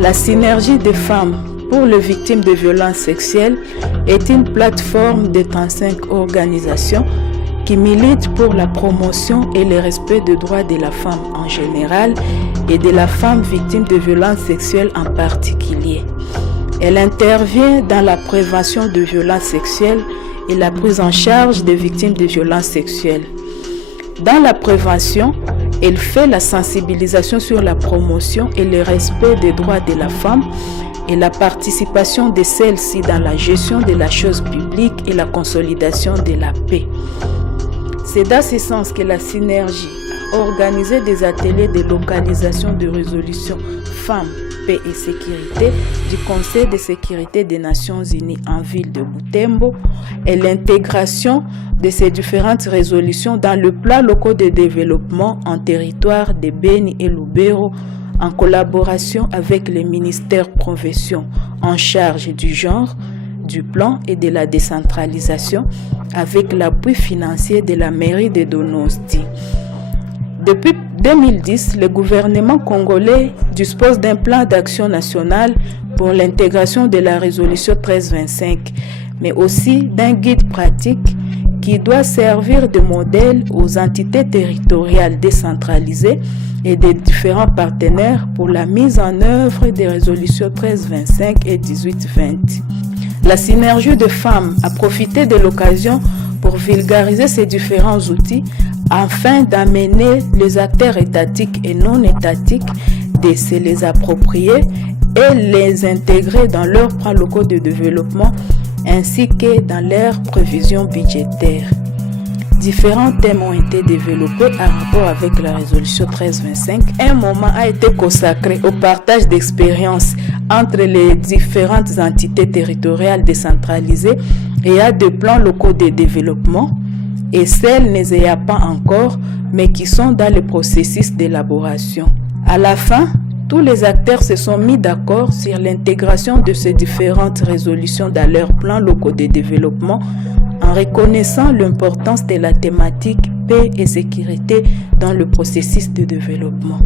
La synergie des femmes pour les victimes de violences sexuelles est une plateforme de 35 organisations qui militent pour la promotion et le respect des droits de la femme en général et de la femme victime de violences sexuelles en particulier. Elle intervient dans la prévention de violences sexuelles et la prise en charge des victimes de violences sexuelles. Dans la prévention, elle fait la sensibilisation sur la promotion et le respect des droits de la femme et la participation de celle-ci dans la gestion de la chose publique et la consolidation de la paix. C'est dans ce sens que la synergie a organisé des ateliers de localisation de résolution femmes, paix et sécurité du Conseil de sécurité des Nations Unies en ville de Butembo et l'intégration de ces différentes résolutions dans le plan local de développement en territoire de Beni et Lubero en collaboration avec les ministères provinciaux en charge du genre, du plan et de la décentralisation avec l'appui financier de la mairie de Donosti. Depuis 2010, le gouvernement congolais dispose d'un plan d'action national pour l'intégration de la résolution 1325, mais aussi d'un guide pratique qui doit servir de modèle aux entités territoriales décentralisées et des différents partenaires pour la mise en œuvre des résolutions 1325 et 1820. La synergie de femmes a profité de l'occasion pour vulgariser ces différents outils afin d'amener les acteurs étatiques et non étatiques de se les approprier et les intégrer dans leurs plans locaux de développement ainsi que dans leurs prévisions budgétaires. Différents thèmes ont été développés en rapport avec la résolution 1325. Un moment a été consacré au partage d'expériences entre les différentes entités territoriales décentralisées et à des plans locaux de développement et celles n'ayant pas encore mais qui sont dans le processus d'élaboration. À la fin, tous les acteurs se sont mis d'accord sur l'intégration de ces différentes résolutions dans leurs plans locaux de développement en reconnaissant l'importance de la thématique paix et sécurité dans le processus de développement.